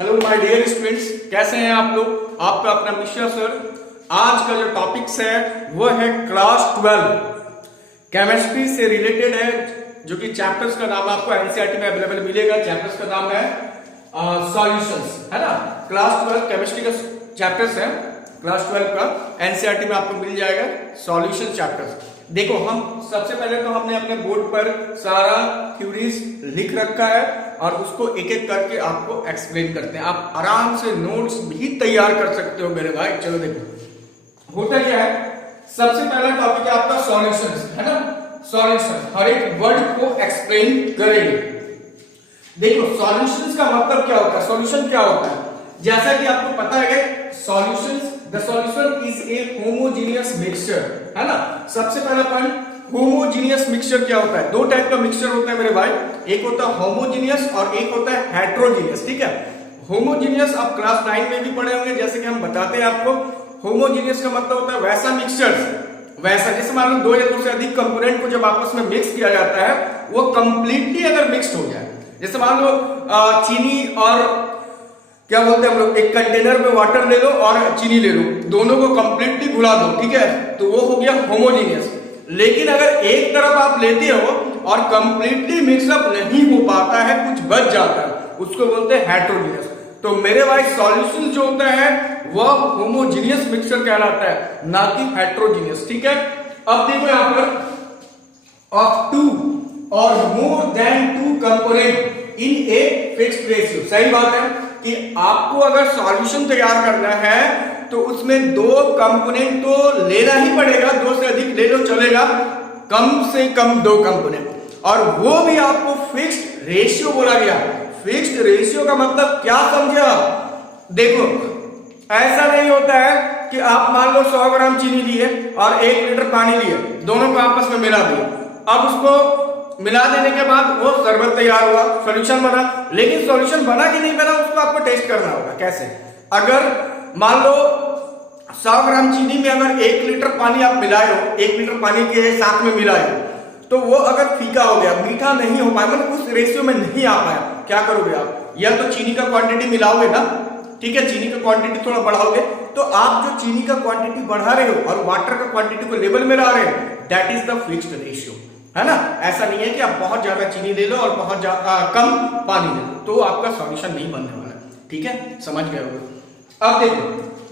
Hello my dear students, कैसे हैं आप लोग। आपका अपना मिश्रा सर। आज का जो टॉपिक्स है वो है क्लास 12 केमिस्ट्री से रिलेटेड है, जो कि चैप्टर्स का नाम आपको एनसीईआरटी में अवेलेबल मिलेगा। चैप्टर्स का नाम है सॉल्यूशंस, है ना। क्लास 12 केमिस्ट्री का चैप्टर्स है, क्लास 12 का एनसीईआरटी में आपको मिल जाएगा सॉल्यूशन चैप्टर्स। देखो, हम सबसे पहले तो हमने अपने बोर्ड पर सारा थ्योरीज लिख रखा है और उसको एक एक करके आपको एक्सप्लेन करते हैं। आप आराम से नोट्स भी तैयार कर सकते हो मेरे भाई। चलो देखो, होता क्या है, सबसे पहला टॉपिक है आपका सॉल्यूशंस, है ना। सॉल्यूशन हर एक वर्ड को एक्सप्लेन करेंगे। देखो, सॉल्यूशंस का मतलब क्या होता है, सॉल्यूशन क्या होता है। जैसा कि आपको पता है, solutions the solution is a homogeneous mixture, है ना। सबसे पहला पॉइंट, होमोजेनियस मिक्सचर क्या होता है। दो टाइप का मिक्सचर होता है मेरे भाई, एक होता है होमोजेनियस और एक होता है हेट्रोजेनियस, ठीक है। होमोजेनियस आप क्लास 9 में भी पढ़े होंगे, जैसे कि हम बताते हैं आपको। होमोजेनियस का मतलब होता है वैसा मिक्सचर, वैसा जैसे मान लो दो या दो से अधिक कंपोनेंट को जब आपस में मिक्स किया जाता है, वो कंप्लीटली अगर मिक्स्ड हो जाए। जैसे मान लो चीनी और क्या बोलते हैं हम लोग, एक कंटेनर में वाटर ले लो और चीनी ले लो, दोनों को कंप्लीटली घुला दो, ठीक है, तो वो हो गया होमोजेनियस। लेकिन अगर एक तरफ आप लेते हो और कंप्लीटली मिक्सअप नहीं हो पाता है, कुछ बच जाता है, उसको बोलते हैं हेट्रोजेनियस। तो मेरे भाई सॉल्यूशन जो होता है वह होमोजेनियस मिक्सचर कहलाता है, ना कि हेट्रोजेनियस, ठीक है। अब देखो यहां पर ऑफ टू और more than two component in a fixed ratio. सही बात है कि आपको अगर सॉल्यूशन तैयार करना है तो उसमें दो कंपोनेंट तो लेना ही पड़ेगा, दो से अधिक ले लो चलेगा, कम से कम दो कंपोनेंट, और वो भी आपको फिक्स्ड रेशियो बोला गया। फिक्स्ड रेशियो का मतलब क्या समझे आप। देखो, ऐसा नहीं होता है कि आप मान लो 100 ग्राम चीनी लिए और 1 लीटर पानी लिए, दोनों को आपस में मिला दिए। अब उसको मिला देने के बाद वो शरबत तैयार हुआ, सॉल्यूशन बना। लेकिन सॉल्यूशन बना कि नहीं बना, उसको आपको टेस्ट करना होगा। कैसे, अगर मान लो 100 ग्राम चीनी में अगर 1 लीटर पानी आप मिलाए हो, 1 लीटर पानी के साथ में मिलाए हो, तो वो अगर फीका हो गया, मीठा नहीं हो पाया, मतलब उस रेशियो में नहीं आ पाया, क्या करोगे आप। या तो चीनी का क्वांटिटी मिलाओगे ना, ठीक है, चीनी का क्वांटिटी थोड़ा बढ़ाओगे, तो आप जो चीनी का क्वांटिटी बढ़ा रहे हो और वाटर का क्वांटिटी को लेवल में ला रहे हो, that is the fixed ratio, है ना। ऐसा नहीं है कि आप बहुत ज्यादा चीनी ले लो और बहुत कम पानी ले लो, तो आपका सॉल्यूशन नहीं बनने वाला, ठीक है, समझ गए होगे। अब देखो,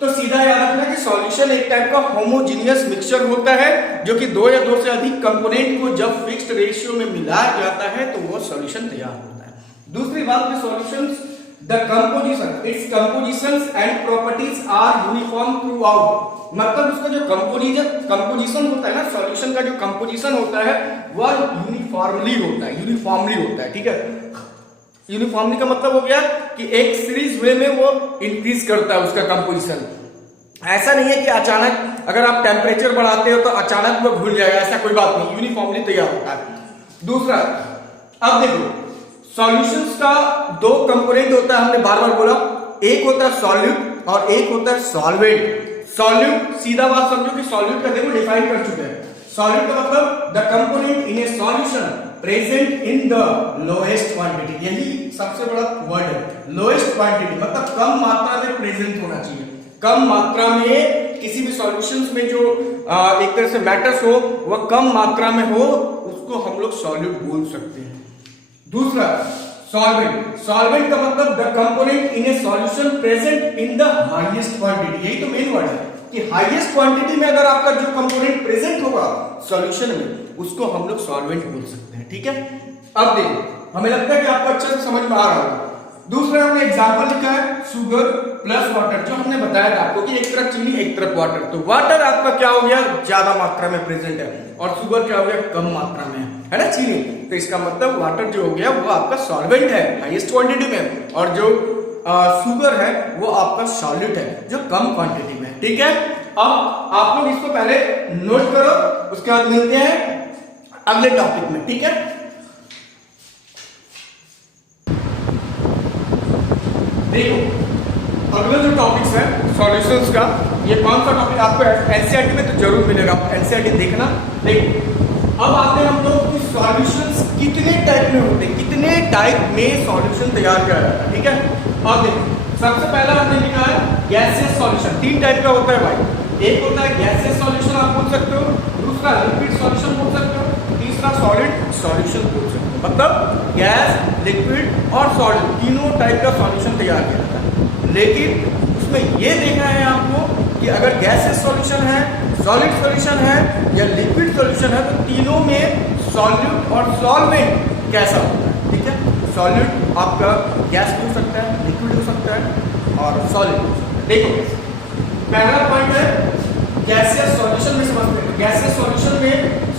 तो सीधा याद रखना कि सॉल्यूशन एक टाइप का होमोजेनियस मिक्सचर होता है, जो कि दो या दो से अधिक कंपोनेंट को जब फिक्स्ड रेशियो में मिलाया जाता है तो वो सॉल्यूशन तैयार होता है। दूसरी बात में solutions the composition, it's compositions and properties are uniform throughout. मतलब उसका जो कंपोजिशन होता है ना, सॉल्यूशन का जो कंपोजिशन होता है वह यूनिफॉर्मली होता है, ठीक है। यूनिफॉर्मली का मतलब हो गया कि एक सीरीज वे में वो इंक्रीज करता है उसका कंपोजिशन। ऐसा नहीं है कि अचानक अगर आप टेम्परेचर बढ़ाते हो तो अचानक वो घुल जाएगा, ऐसा कोई बात नहीं, यूनिफॉर्मली तैयार होता है। दूसरा, अब देखो, सॉल्यूशंस का दो कंपोनेंट होता है, हमने बार बार बोला, एक होता है सॉल्यूट और एक होता है सॉल्वेंट। सॉल्यूट, सीधा बात समझो कि सॉल्यूट का देखो डिफाइन कर चुके हैं। सॉल्यूट का मतलब the component in A solution present in the lowest quantity, यही सबसे बड़ा वर्ड है, लोएस्ट क्वांटिटी, मतलब कम मात्रा में प्रेजेंट होना चाहिए। कम मात्रा में किसी भी सॉल्यूशंस में जो एक तरह से मैटर्स हो वह कम मात्रा में हो, उसको हम लोग सॉल्यूट बोल सकते हैं। दूसरा, सॉल्वेंट। सॉल्वेंट का मतलब the component in A solution present in the highest quantity, यही तो मेन वर्ड है कि हाईएस्ट क्वांटिटी में अगर आपका जो कंपोनेंट प्रेजेंट होगा सॉल्यूशन में, उसको हम लोग सॉल्वेंट बोल सकते हैं, ठीक है। अब देखो, हमें लगता है कि आपको अच्छे से समझ में आ रहा होगा। दूसरा हमने एग्जांपल लिखा है शुगर प्लस वाटर, जो हमने बताया था आपको कि एक तरफ चीनी एक तरफ वाटर, तो वाटर आपका क्या हो गया, ज्यादा मात्रा में प्रेजेंट है, और शुगर क्या हो गया, कम मात्रा में है ना, चीनी। तो इसका मतलब वाटर जो हो गया वो आपका सॉल्वेंट है हाईएस्ट क्वांटिटी में, और जो शुगर है वो आपका सॉल्यूट है जो कम क्वांटिटी में, ठीक है। अब आप लोग इसको पहले नोट करो, उसके बाद मिलते हैं अगले टॉपिक में, ठीक है। देखो, अगला जो टॉपिक्स है सॉल्यूशंस का, ये कौन सा टॉपिक आपको एनसीईआरटी में तो जरूर मिलेगा, एनसीईआरटी देखना। देखो, अब आते हैं हम लोग कि सॉल्यूशंस कितने टाइप में होते हैं, कितने कितने टाइप में सॉल्यूशन तैयार किया जाता है, ठीक है। अब देखिए सबसे पहला हमने लिखा है गैसियस सॉल्यूशन। 3 टाइप का होता है भाई, एक होता है गैसियस सॉल्यूशन आप बोल सकते हो, दूसरा लिक्विड सॉल्यूशन बोल सकते हो, तीसरा सॉलिड सॉल्यूशन बोल सकते हो। मतलब गैस, लिक्विड और सॉलिड तीनों टाइप का सॉल्यूशन तैयार किया जाता है। लेकिन उसमें ये देखना है आपको कि अगर गैसियस सॉल्यूशन है, सॉलिड सॉल्यूशन है या लिक्विड सॉल्यूशन है, तो तीनों में सॉल्यूट और सॉल्वेंट कैसा होता है, ठीक है। सॉल्यूट आपका गैस भी हो सकता है, लिक्विड हो सकता है और सॉलिड हो सकता है। देखो कैसे, पहला पॉइंट है गैसियस सॉल्यूशन में समझते हैं। गैसियस सॉल्यूशन में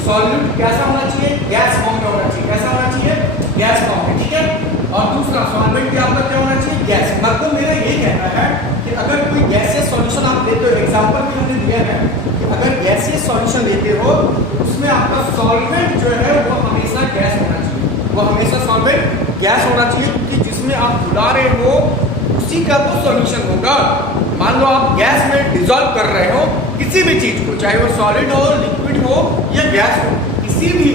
सॉल्यूट कैसा होना चाहिए, गैस फॉर्म में होना चाहिए। कैसा होना चाहिए, गैस फॉर्म में, ठीक है। और दूसरा सॉल्वेंट क्या आपका क्या होना चाहिए, गैस। मतलब मेरा ये कहना है कि अगर कोई गैसियस सॉल्यूशन आप लेते हो, एग्जांपल भी हमने दिया है कि अगर गैसियस सॉल्यूशन लेते हो उसमें आपका सॉल्वेंट जो है वो हमेशा गैस होना चाहिए, वो हमेशा सॉल्वेंट गैस होना चाहिए, क्योंकि जिसमें आप बुला रहे हो उसी का वो सॉल्यूशन होगा। मान लो आप गैस में डिसॉल्व कर रहे हो किसी भी चीज को, चाहे वो सॉलिड हो, लिक्विड हो या गैस हो, किसी भी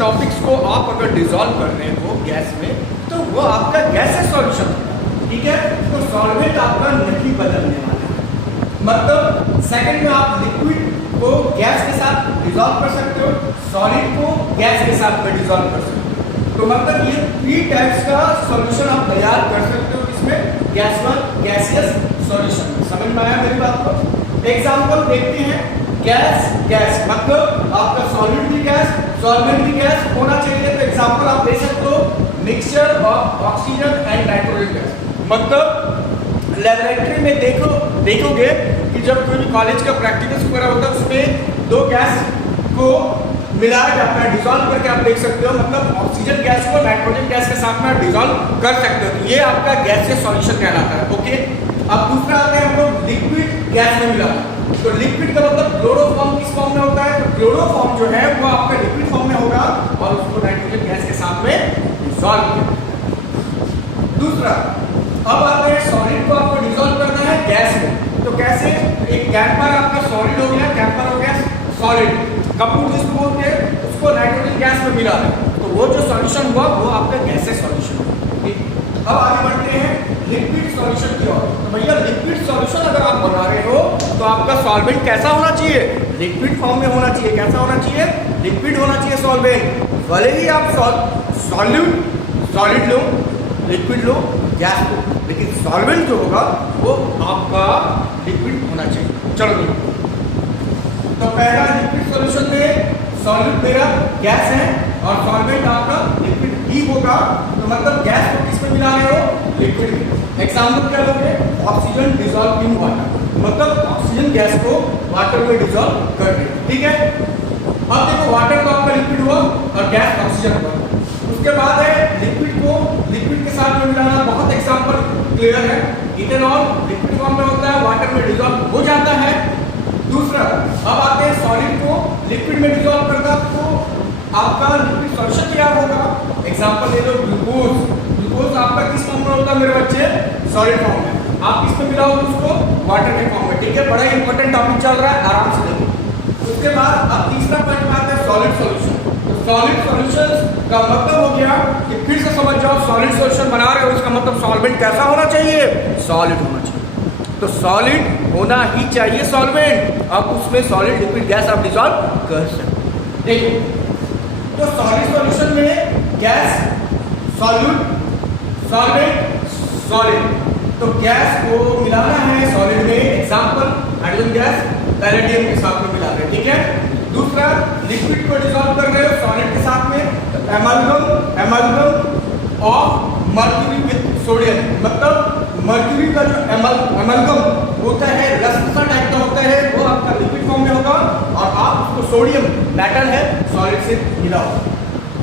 टॉपिक्स को आप अगर डिसॉल्व कर रहे हो गैस में तो वो आपका गैसियस सॉल्यूशन होगा, ठीक है। तो सॉल्वेंट आपका नहीं बदलने वाला है। मतलब सेकंड में आप लिक्विड को गैस के साथ डिसॉल्व कर सकते हो, सॉलिड को गैस के साथ में डिसॉल्व कर सकते हो। तो मतलब ये 3 टाइप्स का सॉल्यूशन आप तैयार कर सकते हो इसमें गैसियस सॉल्यूशन। समझ में आया मेरी बात को? एग्जांपल देखते हैं। गैस गैस मतलब आपका सॉलिड भी गैस, सॉल्वेंट भी गैस होना चाहिए। तो एग्जांपल आप ले सकते हो mixture of oxygen and nitrogen gas. मतलब लैबोरेटरी में देखोगे कि जब कोई भी कॉलेज का प्रैक्टिकल्स वगैरह होता है उसमें 2 गैस को मिलाया जाता है, डिसॉल्व करके आप देख सकते हो। मतलब ऑक्सीजन गैस को नाइट्रोजन गैस के साथ में डिसॉल्व कर सकते हो, तो ये आपका गैसियस सॉल्यूशन कहलाता है, ओके। अब दूसरा आता है हम लोग लिक्विड गैस में मिलाना। तो लिक्विड का मतलब क्लोरोफॉर्म किस फॉर्म में होता है, तो क्लोरोफॉर्म जो है वो आपका लिक्विड फॉर्म में होगा और उसको नाइट्रोजन गैस के साथ में डिसॉल्व किया। दूसरा अब आते हैं सॉलिड को आपको डिसॉल्व करना है गैस में। तो कैसे, एक कैंपर आपका सॉलिड हो गया, कैंपर हो गया सॉलिड, कपूर जिसको बोलते हैं उसको नाइट्रोजन गैस में मिला है, तो वो जो सॉल्यूशन हुआ वो आपका गैसियस सॉल्यूशन हुआ, ठीक। अब आगे बढ़ते हैं लिक्विड सॉल्यूशन की ओर। तो भैया लिक्विड सॉल्यूशन अगर आप बना रहे हो तो आपका सॉल्वेंट कैसा होना चाहिए, लिक्विड फॉर्म में होना चाहिए। कैसा होना चाहिए, लिक्विड होना चाहिए सॉल्वेंट। भले ही आप सॉलिड लो, लिक्विड लो, गैस लो, लेकिन सॉल्वेंट जो होगा वो आपका लिक्विड होना चाहिए। चलो तो पहला लिक्विड सॉल्यूशन में सॉल्यूट मेरा गैस है और सॉल्वेंट आपका लिक्विड ही होगा। तो मतलब गैस को किस में मिला रहे हो, लिक्विड में। एग्जांपल क्या लोगे, ऑक्सीजन डिसॉल्व इन वाटर, मतलब ऑक्सीजन गैस को वाटर में डिसॉल्व कर दे, ठीक है। अब देखो वाटर तो आपका लिक्विड हुआ और गैस ऑक्सीजन हुआ। उसके बाद है लिक्विड को लिक्विड के साथ में मिलाना। बहुत एग्जांपल क्लियर है, इथेनॉल लिक्विड फॉर्म में होता है, वाटर में डिसॉल्व हो जाता है। दूसरा अब आते हैं सॉलिड को लिक्विड में डिसॉल्व करना, तो आपका लिक्विड सॉल्यूशन क्या होगा। एग्जांपल ले लो ग्लूकोज, ग्लूकोज आपका किस फॉर्म में होता है मेरे बच्चे, सॉलिड फॉर्म में। आप किस में मिलाओगे उसको, वाटर के फॉर्म में, ठीक है। बड़ा इंपॉर्टेंट टॉपिक चल रहा है, आराम से देखो। उसके बाद अब तीसरा पॉइंट में आता है सॉलिड सॉल्यूशन। तो सॉलिड सॉल्यूशन का मतलब हो गया कि फिर से समझ जाओ, सॉलिड सॉल्यूशन बना रहे हो इसका मतलब सॉल्वेंट कैसा होना चाहिए, सॉलिड होना चाहिए। तो सॉलिड होना ही चाहिए सॉल्वेंट, अब उसमें सॉलिड लिक्विड गैस आप डिसॉल्व कर सकते हो। देखो तो सॉलिड सॉल्यूशन में गैस, सॉल्यूट, सॉल्वेंट, सॉलिड। तो गैस को मिलाना है सॉलिड में, एग्जांपल हाइड्रोजन गैस पैलेडियम के साथ में मिला रहे हैं, ठीक है। दूसरा लिक्विड को डिसॉल्व कर रहे हो सॉलिड के साथ में, एमाल्गम ऑफ मर्क्यूरी विद सोडियम। मतलब मर्क्यूरी का जो एमाल्गम होता है, रस्सा टाइप का होता है, वो आपका लिक्विड फॉर्म में होगा और आप उसको सोडियम मेटल है सॉलिड से मिलाओ।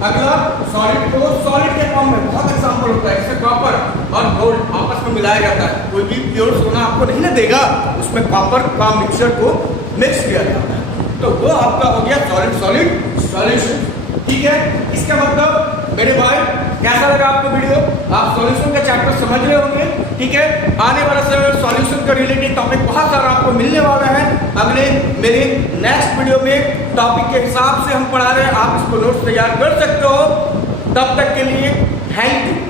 अगला सॉलिड को सॉलिड के फॉर्म में बहुत एग्जांपल होता है, जैसे कॉपर और गोल्ड आपस में मिलाया जाता है। कोई भी प्योर सोना आपको नहीं ना देगा, उसमें कॉपर का मिक्सचर को मिक्स किया जाता है, तो वो आपका हो गया सॉलिड सॉलिड सॉल्यूशन, ठीक है। इसका मतलब मेरे भाई कैसा लगा आपको वीडियो, आप सॉल्यूशन का चैप्टर समझ रहे होंगे, ठीक है। आने वाला समय में सॉल्यूशन का रिलेटेड टॉपिक बहुत सारा आपको मिलने वाला है। अगले मेरे नेक्स्ट वीडियो में टॉपिक के हिसाब से हम पढ़ा रहे हैं, आप इसको नोट्स तैयार कर सकते हो। तब तक के लिए थैंक यू।